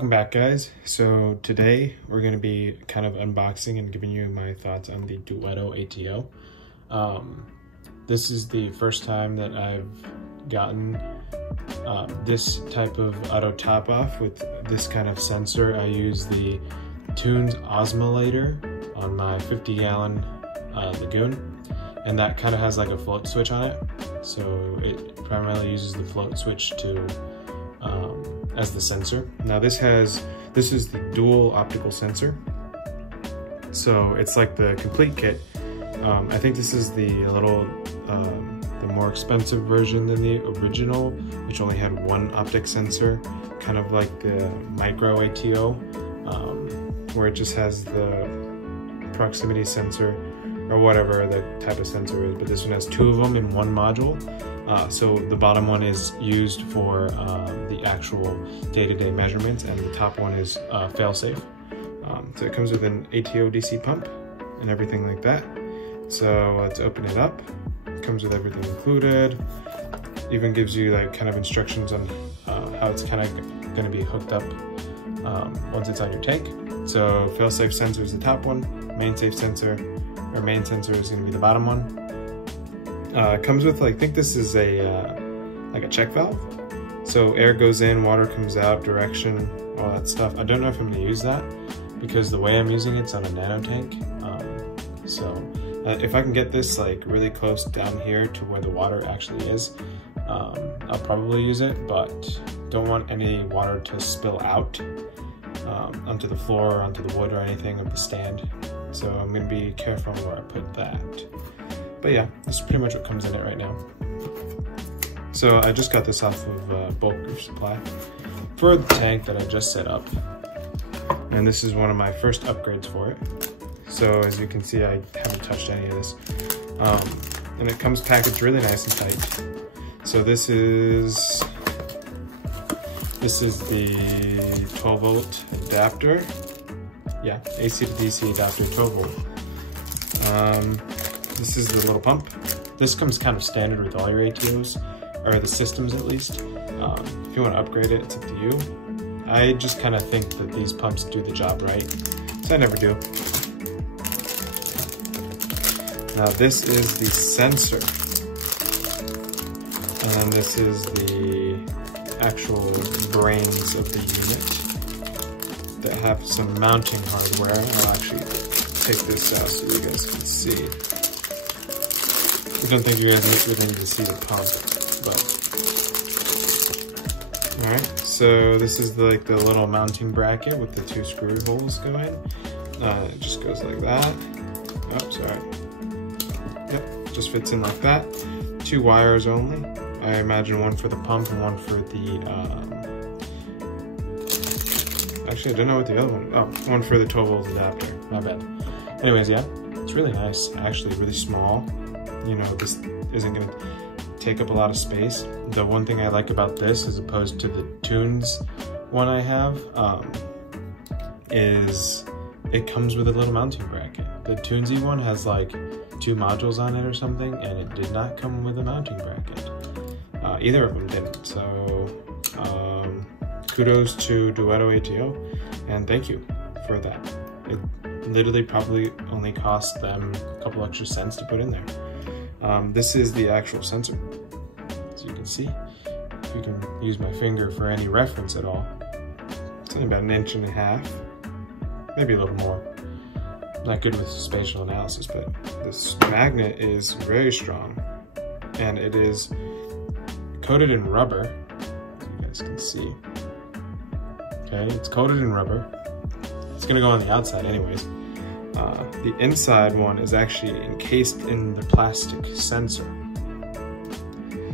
Welcome back, guys. So today we're going to be kind of unboxing and giving you my thoughts on the Duetto ATO. This is the first time that I've gotten this type of auto top off with this kind of sensor. I use the Tunes osmolator on my 50-gallon Lagoon, and that kind of has like a float switch on it. So it primarily uses the float switch to as the sensor. Now this is the dual optical sensor, so it's like the complete kit. I think this is the more expensive version than the original, which only had one optic sensor, kind of like the micro ATO, where it just has the proximity sensor or whatever the type of sensor is, but this one has two of them in one module. So the bottom one is used for the actual day-to-day measurements, and the top one is fail-safe. So it comes with an ATO DC pump and everything like that. So let's open it up. It comes with everything included. Even gives you like kind of instructions on how it's kind of going to be hooked up once it's on your tank. So fail-safe sensor is the top one. Main sensor is going to be the bottom one. It comes with, I think this is like a check valve. So air goes in, water comes out, direction, all that stuff. I don't know if I'm going to use that because the way I'm using it's on a nano tank. If I can get this like really close down here to where the water actually is, I'll probably use it, but don't want any water to spill out onto the floor or onto the wood or anything of the stand. So I'm going to be careful where I put that. But yeah, this is pretty much what comes in it right now. So I just got this off of bulk supply for the tank that I just set up. And this is one of my first upgrades for it. So as you can see, I haven't touched any of this. And it comes packaged really nice and tight. So this is the 12 volt adapter. Yeah, AC to DC adapter, 12 volt. This is the little pump. This comes kind of standard with all your ATOs, or the systems at least. If you want to upgrade it, it's up to you. I just kind of think that these pumps do the job right, so I never do. Now this is the sensor, and then this is the actual brains of the unit that have some mounting hardware. I'll actually take this out so you guys can see. I don't think you guys really need to see the pump, but alright. So this is the little mounting bracket with the two screw holes go in. It just goes like that. Oh, sorry. Yep, just fits in like that. Two wires only. I imagine one for the pump and one for the. Actually, I don't know what the other one. Oh, one for the 12 volt adapter. My bad. Anyways, yeah, it's really nice. Actually, really small. You know, this isn't going to take up a lot of space. The one thing I like about this, as opposed to the Tunes one I have, is it comes with a little mounting bracket. The Tunesy one has like 2 modules on it or something, and it did not come with a mounting bracket. Either of them didn't. So kudos to Duetto ATO, and thank you for that. It literally probably only cost them a couple extra cents to put in there. This is the actual sensor, as you can see. If you can use my finger for any reference at all, it's only about 1.5 inches, maybe a little more. Not good with spatial analysis, but this magnet is very strong, and it is coated in rubber, as you guys can see. Okay, it's coated in rubber. It's gonna go on the outside anyways. The inside one is actually encased in the plastic sensor.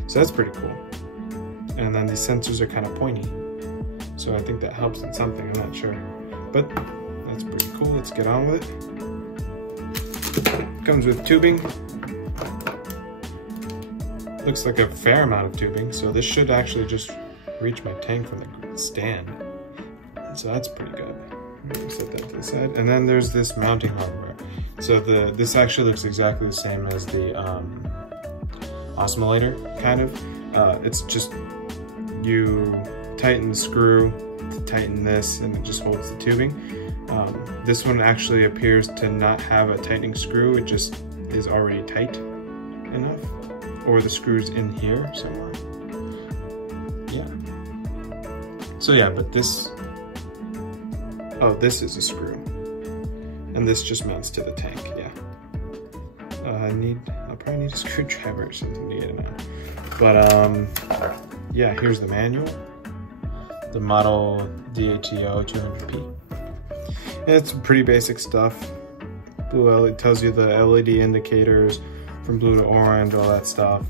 So that's pretty cool. And then these sensors are kind of pointy. So I think that helps in something, I'm not sure. But that's pretty cool, let's get on with it. Comes with tubing. Looks like a fair amount of tubing, so this should actually just reach my tank from the stand. So that's pretty good. Set that to the side. And then there's this mounting hardware. So this actually looks exactly the same as the osmolator, kind of. It's just you tighten the screw to tighten this, and it just holds the tubing. This one actually appears to not have a tightening screw. It just is already tight enough, or the screw's in here somewhere. Yeah. So yeah, but this, oh, this is a screw, and this just mounts to the tank. Yeah. I'll probably need a screwdriver or something to get it out. But yeah, here's the manual. The model ATO 200P. It's pretty basic stuff. Blue LED tells you the LED indicators from blue to orange, all that stuff.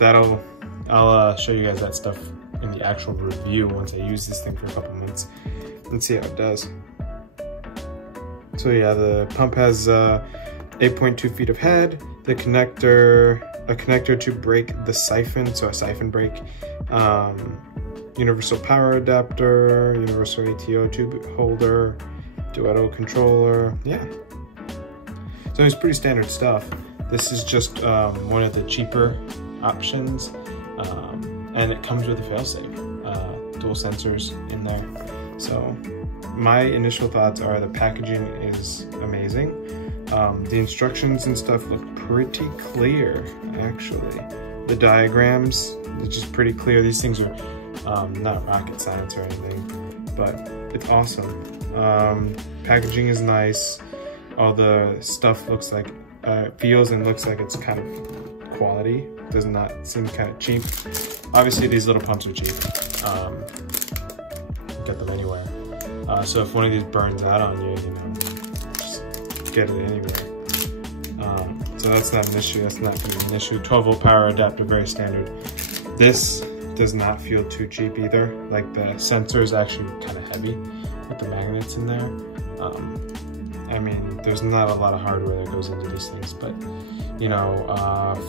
I'll show you guys that stuff in the actual review once I use this thing for a couple months and see how it does. So yeah, the pump has 8.2 feet of head, a connector to break the siphon, so a siphon break, universal power adapter, universal ATO tube holder, Duetto controller. Yeah, so it's pretty standard stuff. This is just one of the cheaper options, and it comes with a failsafe, dual sensors in there. So my initial thoughts are the packaging is amazing. The instructions and stuff look pretty clear, actually. The diagrams, they're just pretty clear. These things are not rocket science or anything, but it's awesome. Packaging is nice. All the stuff looks like, feels and looks like it's kind of quality. Does not seem kind of cheap. Obviously these little pumps are cheap. Get them anywhere. So if one of these burns out on you, you know, just get it anywhere. So that's not an issue. That's not gonna be an issue. 12-volt power adapter, very standard. This does not feel too cheap either. Like the sensor is actually kind of heavy with the magnets in there. I mean, there's not a lot of hardware that goes into these things, but you know,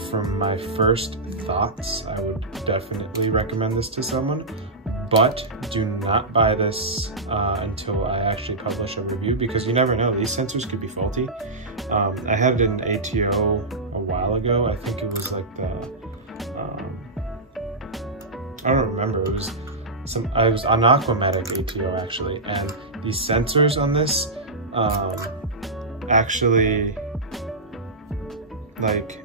from my first thoughts, I would definitely recommend this to someone, but do not buy this until I actually publish a review, because you never know, these sensors could be faulty. I had an ATO a while ago. I think it was like the, I don't remember, it was an Aquamatic ATO actually, and these sensors on this actually like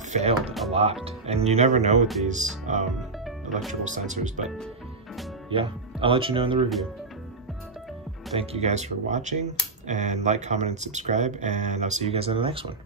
failed a lot, and you never know with these electrical sensors. But yeah, I'll let you know in the review. Thank you guys for watching, and like, comment, and subscribe, and I'll see you guys in the next one.